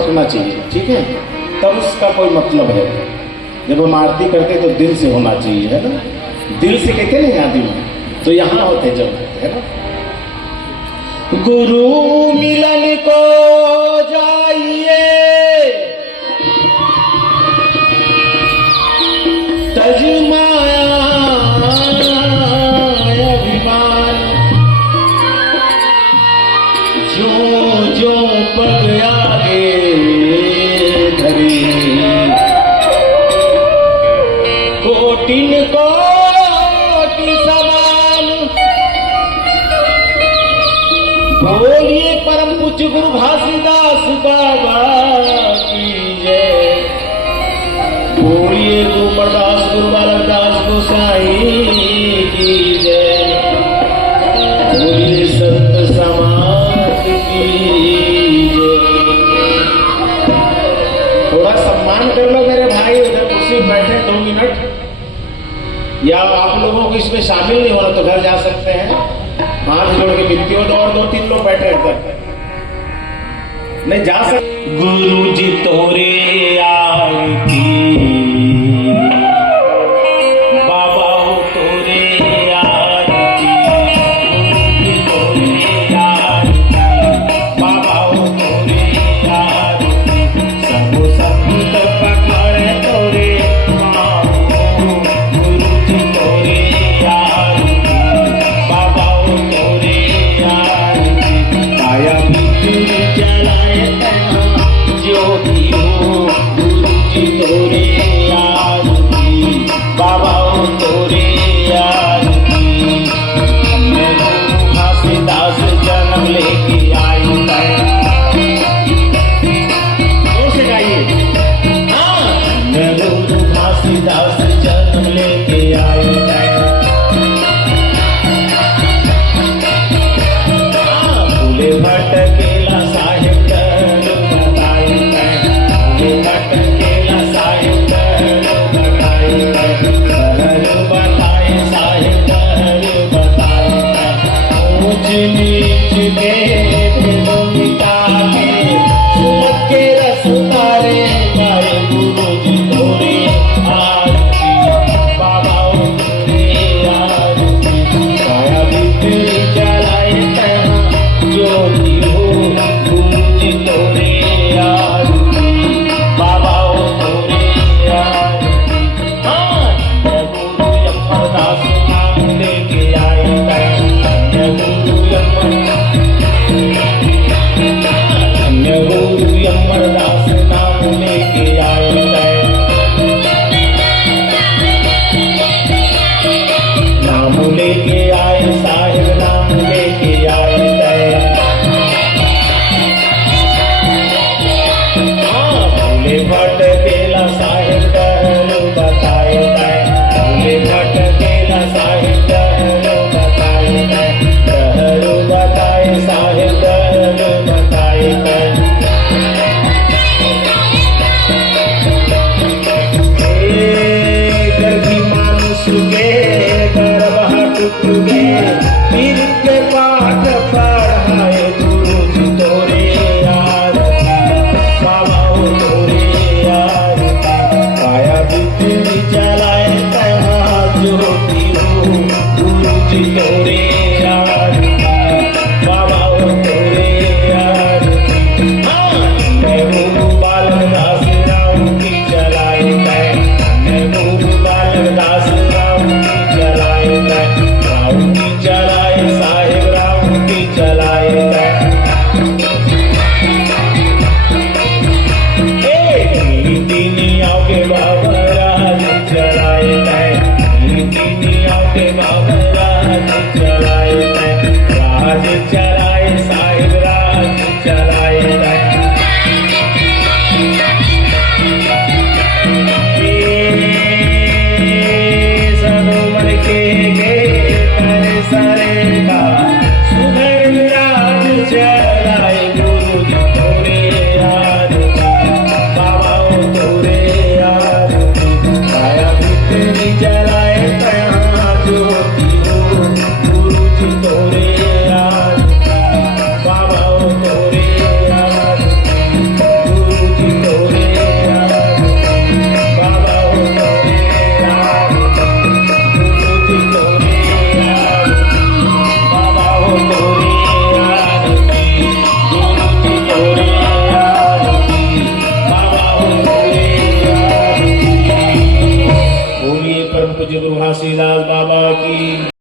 चिपकना चाहिए, ठीक है, तब उसका कोई मतलब है। जब हम आरती करते तो दिल से होना चाहिए, है ना, दिल से कहते नहीं आदि में, तो यहाँ होते जब होते है ना। गुरु मिलन को जाइए तज माया अभिमान, जो जो पग आगे धरे कोटिन कोटि समान। बोलिए परम पूज्य गुरु घासीदास बाबा की जय। बोलिए गुरु प्रदास गुरु बालकदास गोसाई की जय। बोलिए संत समाज की जय। थोड़ा सम्मान कर लो मेरे भाई, उधर कुर्सी बैठे 2 मिनट, या आप लोगों को इसमें शामिल नहीं होना तो घर जा सकते हैं, हाथ जोड़ के विनती हो तो और 2-3 लोग बैठे हैं, नहीं जा सकते। गुरु जी तोरे आरती, बाबा हो तोरे आरती, गुरु जी तोरे आरती, बाबा हो तोरे आरती, सब संत पकड़े तोरे पाँव, गुरु जी तोरे आरती, बाबा हो तोरे आरती, काया बिजली जलाए तना ज्योति हो, गुरु जी तोरे आरती, बाबा हो तोरे आरती। मैं गुरु घासीदास जन्म लेके आई है, कैसे गाइए, हाँ, मैं गुरु घासीदास जन्म लेके आई है। भूले भटकेला साहिब डर बताई है, भूले भटकेला साहिब डर बताई है, डर बताए साहिब डर बताई है। ऊंच नीच भेद मिटा के सुलग के रस तारे गाए, गुरु जी तोरे आरती, बाबा हो तोरे आरती, काया बिजली जलाए तहाँ ज्योति हो, गुरु जी तोरे आरती, बाबा हो तोरे आरती। हाँ, मैं गुरु यमदास नाम लेके आई है, मैं गुरु यमदास नाम लेके आई है। नाम लेके आए साहिब, नाम लेके आए है। भूले भटकेला साहिब डर बताए है, भूले भटकेला साहिब डर बताए है, डर बताए साहिब डर बताए है। गर्भी मानुष के गर्भ टूट गए, फिर